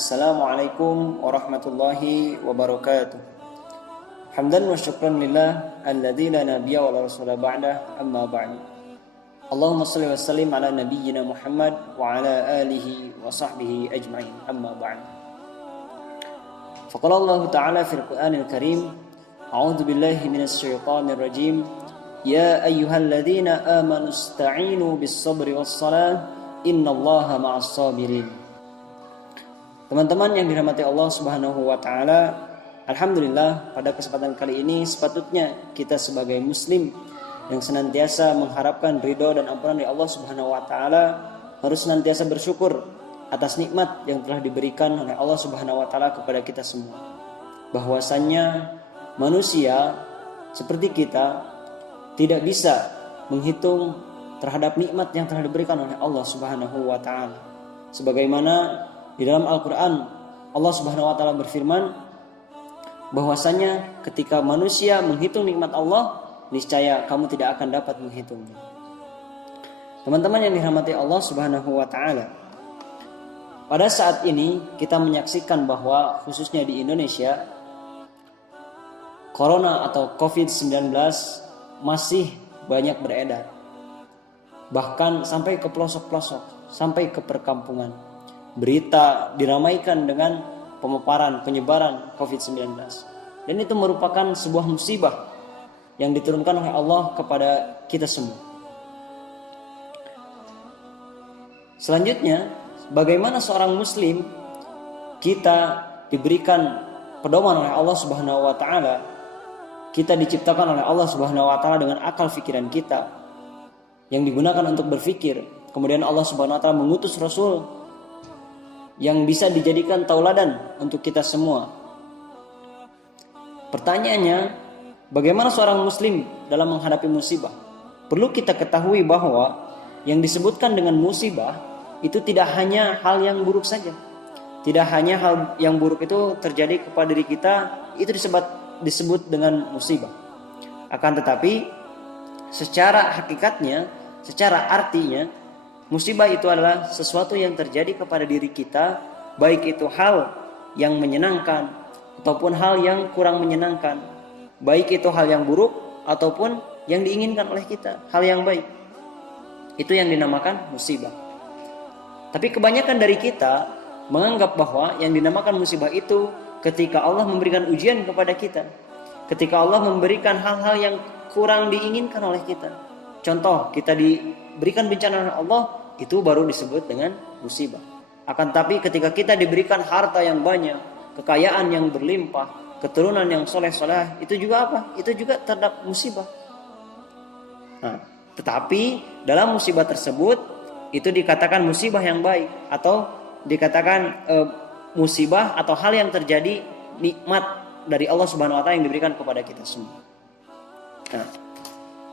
Assalamualaikum warahmatullahi wabarakatuh. Hamdan wa syukran lillah alladzi la nabiyya wa la rasula ba'dah, amma ba'du. Allahumma shalli wa sallim ala nabiyyina Muhammad wa ala alihi wa sahbihi ajma'in, amma ba'du. Faqala Allah ta'ala fil Qur'anil Karim, a'udzu billahi minasy syaithanir rajim. Ya ayyuhalladzina amanu ista'inu bis sabri was salah, innallaha ma'as sabirin. Teman-teman yang dirahmati Allah Subhanahu wa taala, alhamdulillah pada kesempatan kali ini sepatutnya kita sebagai muslim yang senantiasa mengharapkan ridho dan ampunan dari Allah Subhanahu wa taala harus senantiasa bersyukur atas nikmat yang telah diberikan oleh Allah Subhanahu wa taala kepada kita semua. Bahwasannya manusia seperti kita tidak bisa menghitung terhadap nikmat yang telah diberikan oleh Allah Subhanahu wa taala. Sebagaimana di dalam Al-Quran Allah Subhanahu wa taala berfirman bahwasanya ketika manusia menghitung nikmat Allah, niscaya kamu tidak akan dapat menghitungnya. Teman-teman yang dirahmati Allah Subhanahu wa taala, pada saat ini kita menyaksikan bahwa khususnya di Indonesia Corona atau COVID-19 masih banyak beredar. Bahkan sampai ke pelosok-pelosok, sampai ke perkampungan. Berita diramaikan dengan pemaparan penyebaran COVID-19. Dan itu merupakan sebuah musibah yang diturunkan oleh Allah kepada kita semua. Selanjutnya, bagaimana seorang muslim kita diberikan pedoman oleh Allah Subhanahu wa taala, kita diciptakan oleh Allah Subhanahu wa taala dengan akal pikiran kita yang digunakan untuk berpikir. Kemudian Allah Subhanahu wa taala mengutus Rasul yang bisa dijadikan tauladan untuk kita semua. Pertanyaannya, bagaimana seorang muslim dalam menghadapi musibah? Perlu kita ketahui bahwa yang disebutkan dengan musibah itu tidak hanya hal yang buruk saja. Tidak hanya hal yang buruk itu terjadi kepada diri kita, itu disebut dengan musibah. Akan tetapi secara hakikatnya, secara artinya, musibah itu adalah sesuatu yang terjadi kepada diri kita, baik itu hal yang menyenangkan ataupun hal yang kurang menyenangkan, baik itu hal yang buruk ataupun yang diinginkan oleh kita, hal yang baik. Itu yang dinamakan musibah. Tapi kebanyakan dari kita menganggap bahwa yang dinamakan musibah itu ketika Allah memberikan ujian kepada kita, ketika Allah memberikan hal-hal yang kurang diinginkan oleh kita. Contoh, kita diberikan bencana oleh Allah, itu baru disebut dengan musibah. Akan tapi ketika kita diberikan harta yang banyak, kekayaan yang berlimpah, keturunan yang soleh-soleh, itu juga apa? Itu juga terhadap musibah. Nah, tetapi dalam musibah tersebut itu dikatakan musibah yang baik, atau dikatakan musibah atau hal yang terjadi nikmat dari Allah Subhanahu wa taala yang diberikan kepada kita semua. Nah,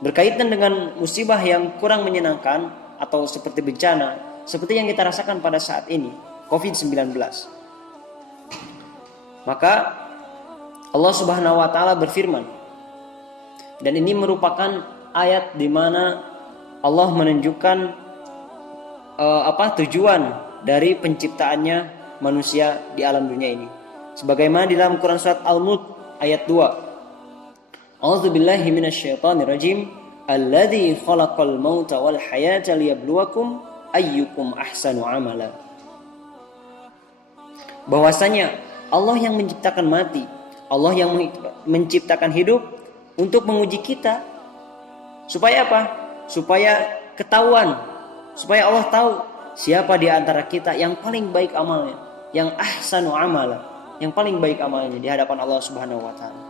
berkaitan dengan musibah yang kurang menyenangkan atau seperti bencana, seperti yang kita rasakan pada saat ini, COVID-19. Maka Allah Subhanahu wa taala berfirman, dan ini merupakan ayat di mana Allah menunjukkan tujuan dari penciptaannya manusia di alam dunia ini. Sebagaimana di dalam Quran surat Al-Mulk ayat 2. A'udzubillahi minasyaitonir rajim. Alladzi khalaqal mauta wal hayata liyabluwakum ayyukum ahsanu amala. Bahwasanya Allah yang menciptakan mati, Allah yang menciptakan hidup untuk menguji kita. Supaya apa? Supaya ketahuan, supaya Allah tahu siapa di antara kita yang paling baik amalnya, yang ahsanu amala, yang paling baik amalnya di hadapan Allah Subhanahu wa taala.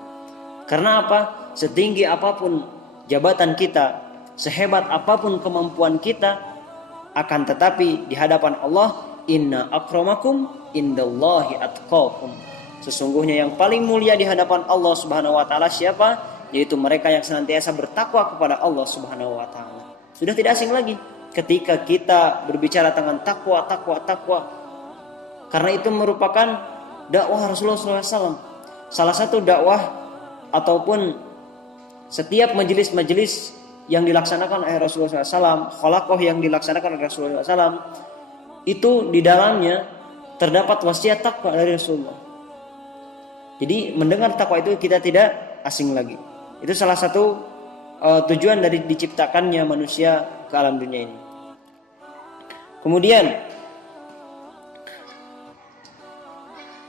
Karena apa? Setinggi apapun jabatan kita, sehebat apapun kemampuan kita, akan tetapi di hadapan Allah, inna akramakum indallahi atqakum. Sesungguhnya yang paling mulia di hadapan Allah Subhanahu wa taala siapa? Yaitu mereka yang senantiasa bertakwa kepada Allah Subhanahu wa taala. Sudah tidak asing lagi ketika kita berbicara tentang takwa. Karena itu merupakan dakwah Rasulullah SAW. Salah satu dakwah ataupun setiap majelis-majelis yang dilaksanakan oleh Rasulullah SAW, khalaqah yang dilaksanakan oleh Rasulullah SAW, itu di dalamnya terdapat wasiat takwa dari Rasulullah. Jadi mendengar takwa itu kita tidak asing lagi. Itu salah satu tujuan dari diciptakannya manusia ke alam dunia ini. Kemudian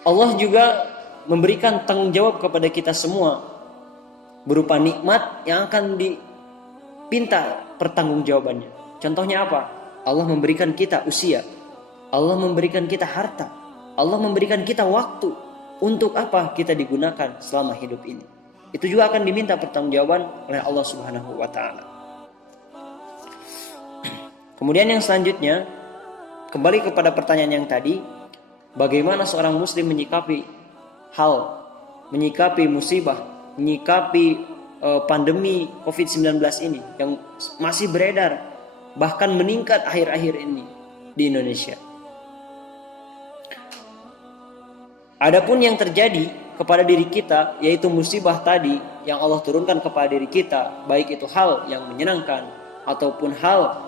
Allah juga memberikan tanggung jawab kepada kita semua berupa nikmat yang akan dipinta pertanggungjawabannya. Contohnya apa? Allah memberikan kita usia, Allah memberikan kita harta, Allah memberikan kita waktu. Untuk apa kita digunakan selama hidup ini? Itu juga akan diminta pertanggungjawaban oleh Allah Subhanahu wa taala. Kemudian yang selanjutnya, kembali kepada pertanyaan yang tadi, bagaimana seorang muslim menyikapi musibah, menyikapi pandemi COVID-19 ini yang masih beredar, bahkan meningkat akhir-akhir ini di Indonesia. Adapun yang terjadi kepada diri kita, yaitu musibah tadi yang Allah turunkan kepada diri kita, baik itu hal yang menyenangkan ataupun hal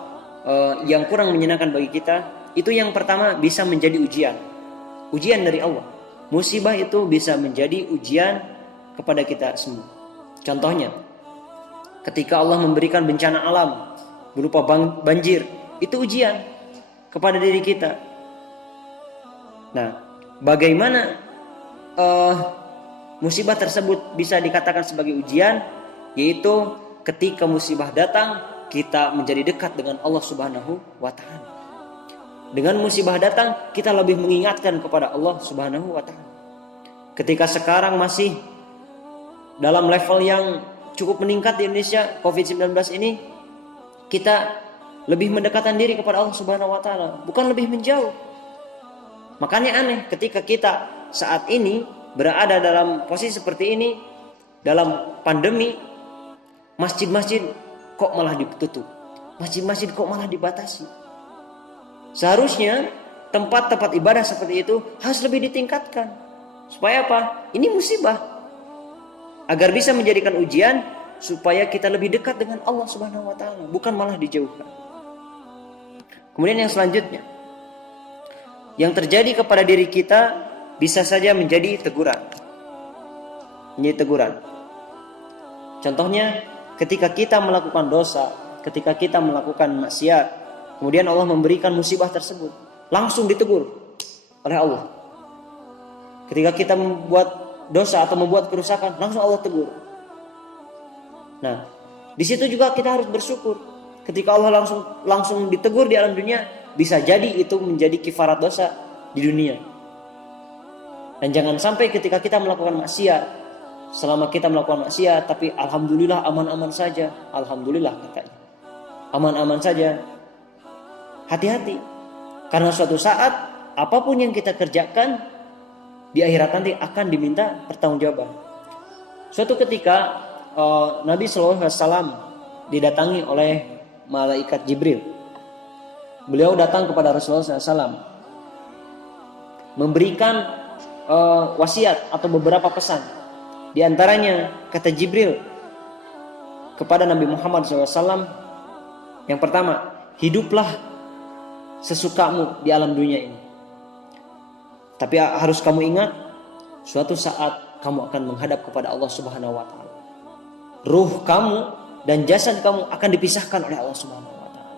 yang kurang menyenangkan bagi kita, itu yang pertama bisa menjadi ujian dari Allah. Musibah itu bisa menjadi ujian kepada kita semua. Contohnya, ketika Allah memberikan bencana alam berupa banjir, itu ujian kepada diri kita. Nah, bagaimana musibah tersebut bisa dikatakan sebagai ujian? Yaitu ketika musibah datang, kita menjadi dekat dengan Allah Subhanahu wa ta'ala. Dengan musibah datang, kita lebih mengingatkan kepada Allah Subhanahu wa ta'ala. Ketika sekarang masih dalam level yang cukup meningkat di Indonesia, COVID-19 ini, kita lebih mendekatkan diri kepada Allah Subhanahu wa ta'ala, bukan lebih menjauh. Makanya aneh ketika kita saat ini berada dalam posisi seperti ini, dalam pandemi, masjid-masjid kok malah ditutup, masjid-masjid kok malah dibatasi. Seharusnya tempat-tempat ibadah seperti itu harus lebih ditingkatkan. Supaya apa? Ini musibah, agar bisa menjadikan ujian supaya kita lebih dekat dengan Allah Subhanahu wa ta'ala, bukan malah dijauhkan. Kemudian yang selanjutnya, yang terjadi kepada diri kita bisa saja menjadi teguran. Contohnya, ketika kita melakukan dosa, ketika kita melakukan maksiat, kemudian Allah memberikan musibah tersebut, langsung ditegur oleh Allah. Ketika kita membuat dosa atau membuat kerusakan, langsung Allah tegur. Nah, di situ juga kita harus bersyukur. Ketika Allah langsung ditegur di alam dunia, bisa jadi itu menjadi kifarat dosa di dunia. Dan jangan sampai ketika kita melakukan maksiat, selama kita melakukan maksiat, tapi alhamdulillah aman-aman saja. Alhamdulillah katanya, aman-aman saja. Hati-hati, karena suatu saat apapun yang kita kerjakan di akhirat nanti akan diminta pertanggungjawaban. Suatu ketika Nabi SAW didatangi oleh malaikat Jibril. Beliau datang kepada Rasulullah SAW, memberikan wasiat atau beberapa pesan. Di antaranya kata Jibril kepada Nabi Muhammad SAW, yang pertama, hiduplah sesukamu di alam dunia ini. Tapi harus kamu ingat, suatu saat kamu akan menghadap kepada Allah Subhanahu wa ta'ala. Ruh kamu dan jasad kamu akan dipisahkan oleh Allah Subhanahu wa ta'ala.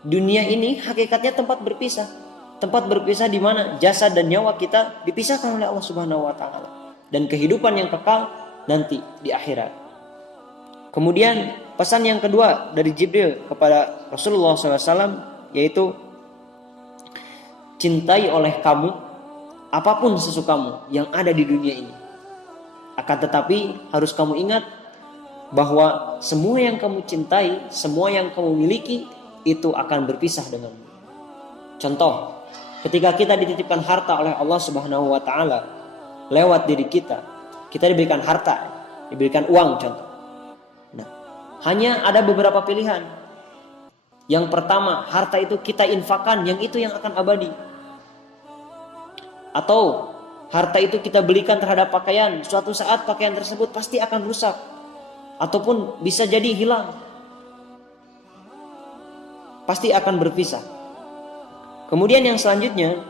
Dunia ini hakikatnya tempat berpisah. Tempat berpisah di mana jasad dan nyawa kita dipisahkan oleh Allah Subhanahu wa ta'ala. Dan kehidupan yang kekal nanti di akhirat. Kemudian pesan yang kedua dari Jibril kepada Rasulullah SAW, yaitu cintai oleh kamu apapun sesukamu yang ada di dunia ini. Akan tetapi harus kamu ingat bahwa semua yang kamu cintai, semua yang kamu miliki itu akan berpisah denganmu. Contoh, ketika kita dititipkan harta oleh Allah Subhanahu wa ta'ala lewat diri kita diberikan harta, diberikan uang contoh. Nah, hanya ada beberapa pilihan. Yang pertama, harta itu kita infakkan, yang itu yang akan abadi. Atau harta itu kita belikan terhadap pakaian, suatu saat pakaian tersebut pasti akan rusak ataupun bisa jadi hilang, pasti akan berpisah. Kemudian yang selanjutnya,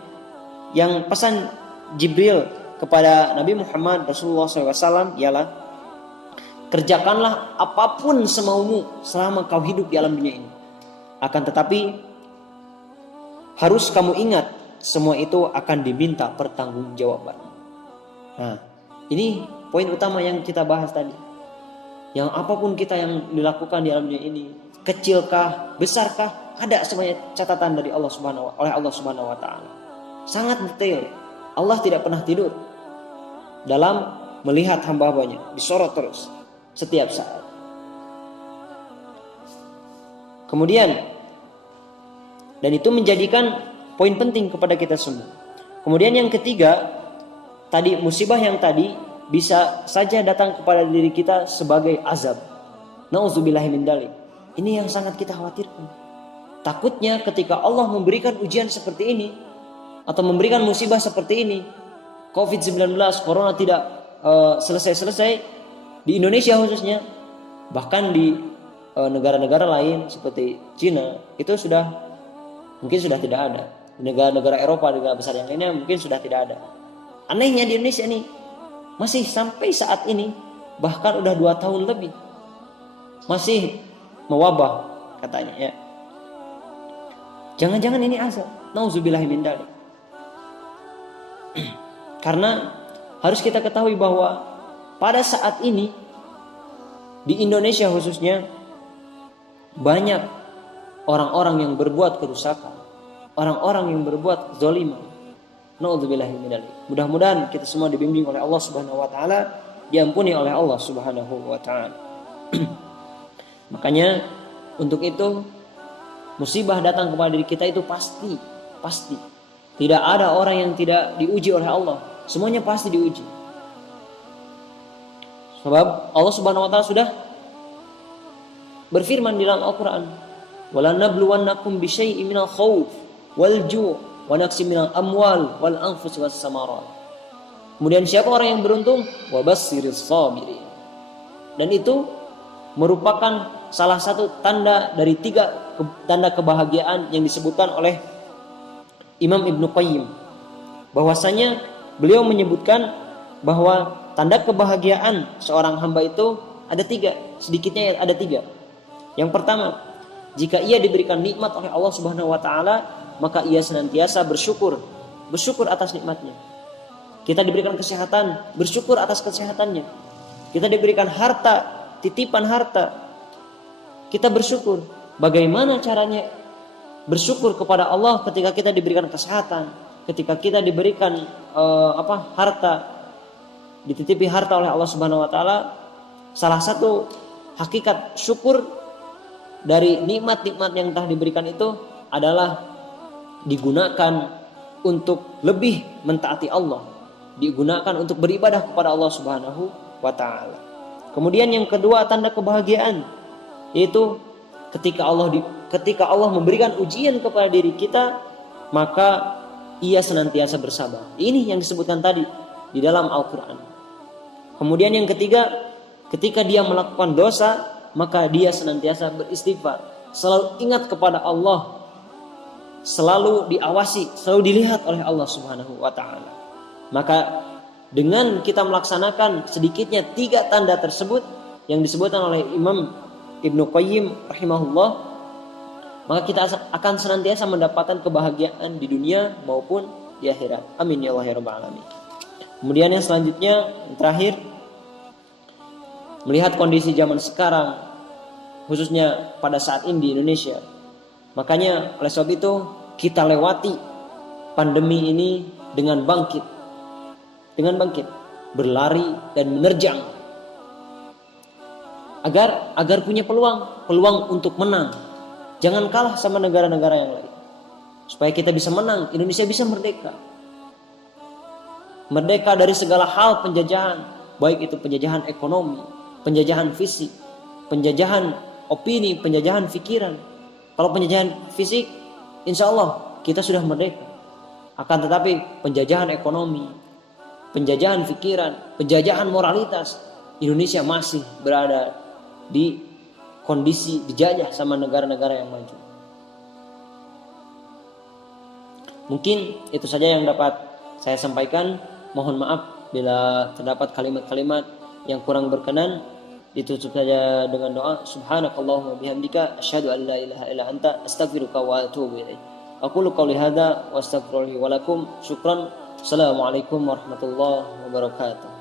yang pesan Jibril kepada Nabi Muhammad Rasulullah SAW ialah, kerjakanlah apapun semaumu selama kau hidup di alam dunia ini. Akan tetapi harus kamu ingat, semua itu akan diminta pertanggungjawaban. Nah, ini poin utama yang kita bahas tadi. Yang apapun kita yang dilakukan di alam dunia ini, kecilkah, besarkah, ada semuanya catatan dari Allah Subhanahu wa taala. Sangat detail. Allah tidak pernah tidur dalam melihat hamba-hambanya, disorot terus setiap saat. Kemudian, dan itu menjadikan poin penting kepada kita semua. Kemudian yang ketiga, tadi musibah yang tadi bisa saja datang kepada diri kita sebagai azab. Nauzubillahi min dzalik. Ini yang sangat kita khawatirkan. Takutnya ketika Allah memberikan ujian seperti ini atau memberikan musibah seperti ini, COVID-19, corona tidak selesai-selesai di Indonesia khususnya, bahkan di negara-negara lain seperti Cina itu mungkin sudah tidak ada. Di negara-negara Eropa, negara besar yang lainnya mungkin sudah tidak ada. Anehnya di Indonesia nih masih sampai saat ini, bahkan udah 2 tahun lebih masih mewabah katanya ya. Jangan-jangan ini azab. Nauzubillahi min dzalik. Karena harus kita ketahui bahwa pada saat ini di Indonesia khususnya banyak orang-orang yang berbuat kerusakan, orang-orang yang berbuat zaliman. Nauzubillahi min dzalik. Mudah-mudahan kita semua dibimbing oleh Allah Subhanahu wa taala, diampuni oleh Allah Subhanahu wa taala. Makanya untuk itu musibah datang kepada diri kita itu pasti. Tidak ada orang yang tidak diuji oleh Allah. Semuanya pasti diuji. Sebab Allah Subhanahu wa taala sudah berfirman di dalam Al-Qur'an, "Wala nabluwannakum bisyai'in minal khauf wal ju' wa naqsim minal amwal wal anfus was samarat." Kemudian siapa orang yang beruntung? Wa bassiris sabirin. Dan itu merupakan salah satu tanda dari 3 tanda kebahagiaan yang disebutkan oleh Imam Ibnu Qayyim. Bahwasanya beliau menyebutkan bahwa tanda kebahagiaan seorang hamba itu ada 3, sedikitnya ada 3. Yang pertama, jika ia diberikan nikmat oleh Allah Subhanahu wa taala, maka ia senantiasa bersyukur atas nikmatnya. Kita diberikan kesehatan, bersyukur atas kesehatannya. Kita diberikan harta, titipan harta, kita bersyukur. Bagaimana caranya bersyukur kepada Allah ketika kita diberikan kesehatan, ketika kita diberikan harta, dititipi harta oleh Allah Subhanahu wa taala? Salah satu hakikat syukur dari nikmat-nikmat yang telah diberikan itu adalah digunakan untuk lebih mentaati Allah, digunakan untuk beribadah kepada Allah Subhanahu wa taala. Kemudian yang kedua tanda kebahagiaan yaitu ketika Allah memberikan ujian kepada diri kita, maka ia senantiasa bersabar. Ini yang disebutkan tadi di dalam Al-Qur'an. Kemudian yang ketiga, ketika dia melakukan dosa, maka dia senantiasa beristighfar, selalu ingat kepada Allah, selalu diawasi, selalu dilihat oleh Allah Subhanahu wa taala. Maka dengan kita melaksanakan sedikitnya 3 tanda tersebut yang disebutkan oleh Imam Ibnu Qayyim rahimahullah, maka kita akan senantiasa mendapatkan kebahagiaan di dunia maupun di akhirat. Amin ya Allah ya rabbal alamin. Kemudian yang selanjutnya, yang terakhir, melihat kondisi zaman sekarang khususnya pada saat ini di Indonesia, makanya oleh sebab itu kita lewati pandemi ini dengan bangkit, berlari dan menerjang agar punya peluang untuk menang. Jangan kalah sama negara-negara yang lain. Supaya kita bisa menang, Indonesia bisa merdeka. Merdeka dari segala hal penjajahan, baik itu penjajahan ekonomi, penjajahan fisik, penjajahan opini, penjajahan pikiran. Kalau penjajahan fisik, insya Allah kita sudah merdeka. Akan tetapi penjajahan ekonomi, penjajahan pikiran, penjajahan moralitas, Indonesia masih berada di kondisi dijajah sama negara-negara yang maju. Mungkin itu saja yang dapat saya sampaikan. Mohon maaf bila terdapat kalimat-kalimat yang kurang berkenan. Ditutup saja dengan doa. Subhanakallahumma bihamdika asyhadu an la ilaha illa anta astaghfiruka wa atubu ilaik. Aqulu qouli hadza wa astaghfirullahi wa lakum. Syukran. Assalamualaikum warahmatullahi wabarakatuh.